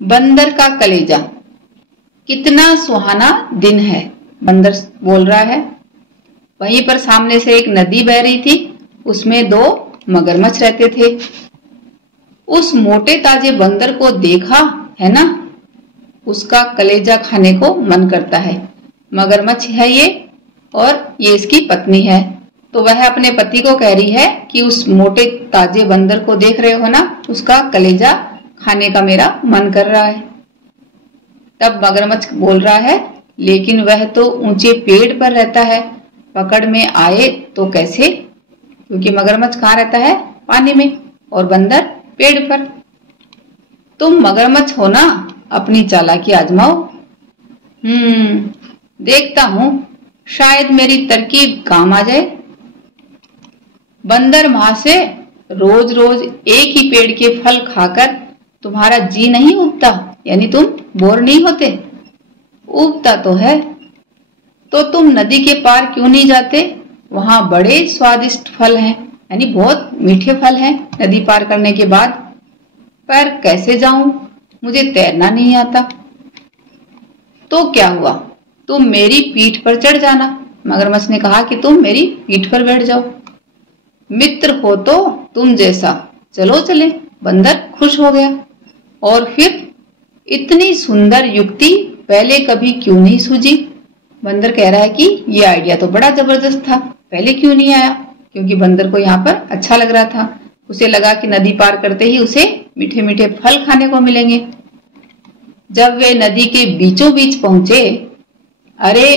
बंदर का कलेजा, कितना सुहाना दिन है, बंदर बोल रहा है। वहीं पर सामने से एक नदी बह रही थी, उसमें दो मगरमच्छ रहते थे। उस मोटे ताजे बंदर को देखा है ना, उसका कलेजा खाने को मन करता है। मगरमच्छ है ये और ये इसकी पत्नी है। तो वह अपने पति को कह रही है कि उस मोटे ताजे बंदर को देख रहे हो ना, उसका कलेजा खाने का मेरा मन कर रहा है। तब मगरमच्छ बोल रहा है, लेकिन वह तो ऊंचे पेड़ पर रहता है, पकड़ में आए तो कैसे? क्योंकि मगरमच्छ कहाँ रहता है? पानी में, और बंदर पेड़ पर। तुम मगरमच्छ हो ना, अपनी चालाकी आजमाओ। देखता हूं, शायद मेरी तरकीब काम आ जाए। बंदर वहां से रोज रोज एक ही पेड़ के फल खाकर तुम्हारा जी नहीं उबता, यानी तुम बोर नहीं होते? उबता तो है। तो तुम नदी के पार क्यों नहीं जाते? वहां बड़े स्वादिष्ट फल हैं, यानी बहुत मीठे फल हैं नदी पार करने के बाद। पर कैसे जाऊं? मुझे तैरना नहीं आता। तो क्या हुआ, तुम मेरी पीठ पर चढ़ जाना। मगरमच्छ ने कहा कि तुम मेरी पीठ पर बैठ जाओ। मित्र हो तो तुम जैसा, चलो चले। बंदर खुश हो गया। और फिर इतनी सुंदर युक्ति पहले कभी क्यों नहीं सूझी? बंदर कह रहा है कि ये आइडिया तो बड़ा जबरदस्त था, पहले क्यों नहीं आया? क्योंकि बंदर को यहाँ पर अच्छा लग रहा था। उसे लगा कि नदी पार करते ही उसे मीठे मीठे फल खाने को मिलेंगे। जब वे नदी के बीचों बीच पहुंचे, अरे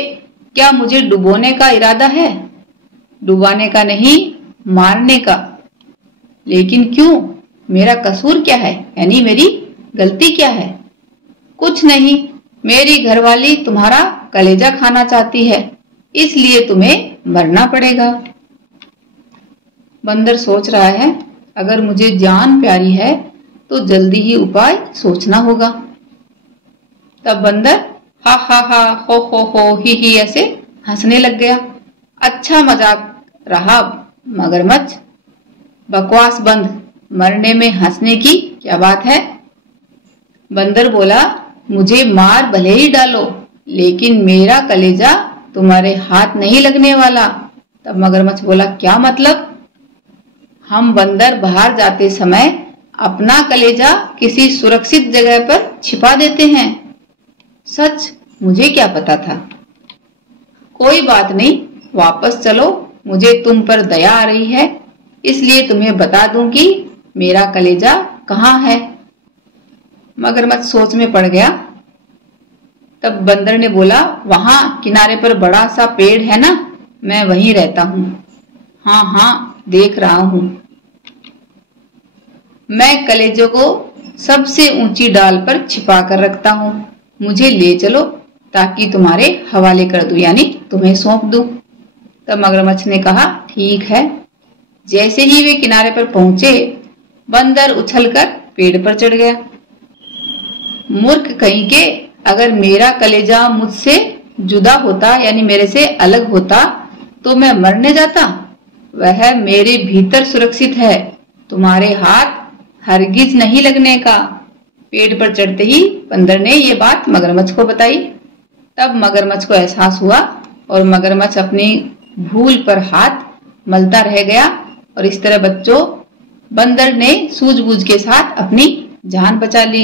क्या मुझे डुबोने का इरादा है? डुबाने का नहीं, मारने का। लेकिन क्यों? मेरा कसूर क्या है, यानी मेरी गलती क्या है? कुछ नहीं, मेरी घरवाली तुम्हारा कलेजा खाना चाहती है, इसलिए तुम्हें मरना पड़ेगा। बंदर सोच रहा है, अगर मुझे जान प्यारी है तो जल्दी ही उपाय सोचना होगा। तब बंदर हा हा हा हो ही ऐसे हंसने लग गया। अच्छा मजाक रहा मगरमच्छ, बकवास बंद, मरने में हंसने की क्या बात है? बंदर बोला, मुझे मार भले ही डालो, लेकिन मेरा कलेजा तुम्हारे हाथ नहीं लगने वाला। तब मगरमच्छ बोला, क्या मतलब? हम बंदर बाहर जाते समय अपना कलेजा किसी सुरक्षित जगह पर छिपा देते हैं। सच? मुझे क्या पता था। कोई बात नहीं, वापस चलो, मुझे तुम पर दया आ रही है, इसलिए तुम्हें बता दूं कि मेरा कलेजा कहाँ है। मगरमच्छ सोच में पड़ गया। तब बंदर ने बोला, वहां किनारे पर बड़ा सा पेड़ है ना, मैं वहीं रहता हूँ। हाँ हाँ, देख रहा हूँ। मैं कलेजे को सबसे ऊंची डाल पर छिपा कर रखता हूँ। मुझे ले चलो ताकि तुम्हारे हवाले कर दूं, यानी तुम्हें सौंप दूं। तब मगरमच्छ ने कहा, ठीक है। जैसे ही वे किनारे पर पहुंचे, बंदर उछलकर पेड़ पर चढ़ गया। मूर्ख कहीं के, अगर मेरा कलेजा मुझसे जुदा होता, यानी मेरे से अलग होता, तो मैं मरने जाता। वह मेरे भीतर सुरक्षित है, तुम्हारे हाथ हरगिज नहीं लगने का। पेड़ पर चढ़ते ही बंदर ने ये बात मगरमच्छ को बताई। तब मगरमच्छ को एहसास हुआ और मगरमच्छ अपनी भूल पर हाथ मलता रह गया। और इस तरह बच्चों, बंदर ने सूझबूझ के साथ अपनी जान बचा ली।